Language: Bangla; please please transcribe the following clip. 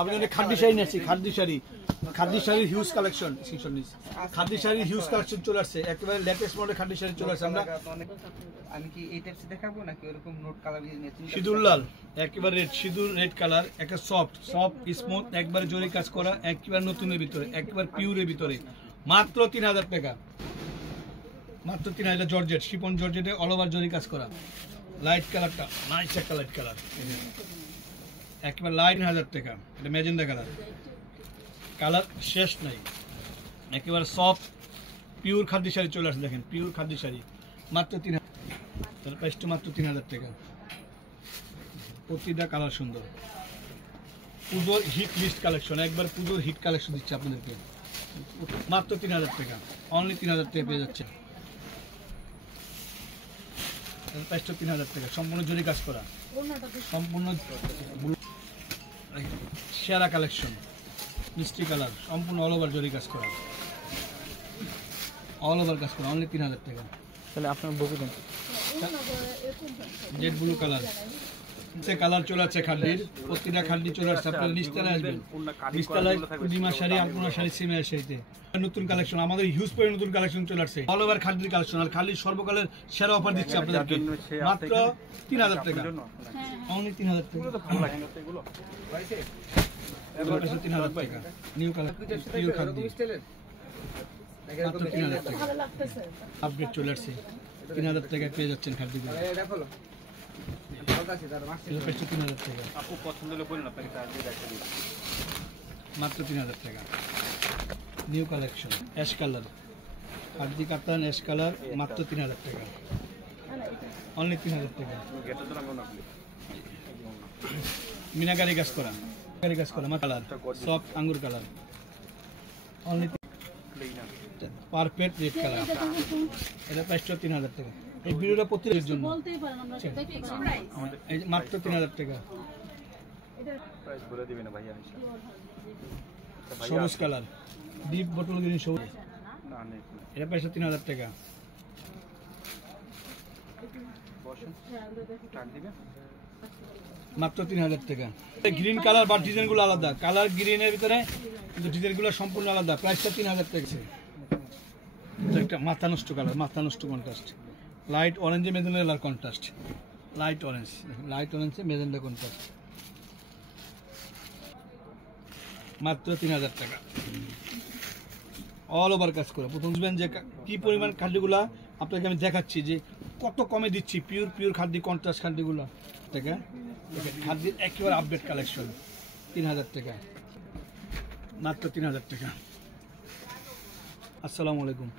আপনাদের খাদ্য শাড়ি নিয়েছি, খাদ্য শাড়ির হিউজ কালেকশন, খাদ্য শাড়ির হিউজ কালেকশন চলে আসছে, একেবারে লেটেস্ট মডেল খাদ্য শাড়ি চলে আসছে। আমরা আমি কি এই টাইপস দেখাবো নাকি এরকম নোট কালার নিয়েছি? সিঁদুর লাল, একেবারে রেড, সিঁদুর রেড কালার, একটা সফট স্মুথ, একবারে জরি কাজ করা, একেবারে নতুনের ভিতরে, একেবারে পিওরের ভিতরে, মাত্র 3000 টাকা, মাত্র 3000। জর্জেট, শিপন জর্জেটে অল ওভার জরি কাজ করা, লাইট কালারটা নাইস একটা লাইট কালার, একেবারে লাইট 1000 টাকা। এটা ম্যাজেন্ডা কালার, কালার শেষ নাই, একেবারে সফট পিওর খাদ্য শাড়ি চলে আসে। দেখেন পিওর খাদ্য শাড়ি মাত্র 3000, তার প্রাইসটা মাত্র 3000 টাকা। প্রতিটা কালার সুন্দর, পুজোর হিট লিস্ট কালেকশন, একবার পুজোর হিট কালেকশন দিচ্ছে আপনাদেরকে মাত্র 3000 টাকা, অনলি 3000 টাকা পেয়ে যাচ্ছে। প্রাইসটা 3000 টাকা, সম্পূর্ণ জরি কাজ করা, সম্পূর্ণ সেরা কালেকশন, মিষ্টি কালার, সম্পূর্ণ অল ওভার জরি কাজ করা, অল ওভার কাজ করা, অনলি 3000 টাকা। তাহলে আপনার বকে দেন। জেড ব্লু কালার, কালার চলে আসছে খাদ্যের, প্রতিটা খাদ্য চলে আসছে। আপনারা নিস্তালায় আসবেন, নিস্তালায় পূর্ণিমা শাড়ি, আপনার শাড়ি, সিমের শাড়িতে নতুন কালেকশন, আমাদের হিউজ পরে নতুন কালেকশন চলে আসছে, অল ওভার খাদ্যের কালেকশন। আর খাদ্যের সর্বকালের সেরা অফার দিচ্ছে আপনাদেরকে মাত্র 3000 টাকা, অনলি 3000 টাকা, 3000 টাকা। নিউ কালার, নিউ খাদ্য মাত্র 3000 টাকা, আপডেট চলে আসছে, 3000 টাকা পেয়ে যাচ্ছেন খাদ্যগুলো, 3000 টাকা, মাত্র 3000 টাকা। নিউ কালেকশন অ্যাশ কালার, খাদ্য কাতান অ্যাশ কালার, মাত্র 3000 টাকা, অনলি 3000 টাকা। মিনাকারি কাজ করা, কালার সফট আঙ্গুর colour, only perfect red colour. এটা প্রাইসটা 3000 টাকা। এই ভিডিওটা প্রতিদিনের জন্য মাত্র 3000 টাকা। সবুজ কালার, ডিপ বটল গ্রিন সবুজ, এটা প্রাইসটা 3000 টাকা। মাত্র 3000 টাকা। গ্রিন কালার বা ডিজাইনগুলো আলাদা, কালার গ্রিনের ভিতরে কিন্তু ডিজাইনগুলো সম্পূর্ণ আলাদা, প্রাইসটা 3000 টাকা। একটা মাথা নষ্ট কালার, মাথা নষ্ট কন্ট্রাস্ট, লাইট অরেঞ্জে মেজেন্ডা কালার কন্ট্রাস্ট, লাইট অরেঞ্জে মেজেন্ডা কন্ট্রাস্ট, মাত্র 3000 টাকা, অল ওভার কাজ করে। প্রথম বুঝবেন যে কি পরিমাণ খাদ্যগুলা আপনাকে আমি দেখাচ্ছি যে কত কমে দিচ্ছি, পিওর খাদ্য, কন্ট্রাস্ট খাদ্যগুলো টাকা। খাদ্যের একেবারে আপডেট কালেকশন, 3000 টাকা, মাত্র 3000 টাকা। আসসালামু আলাইকুম।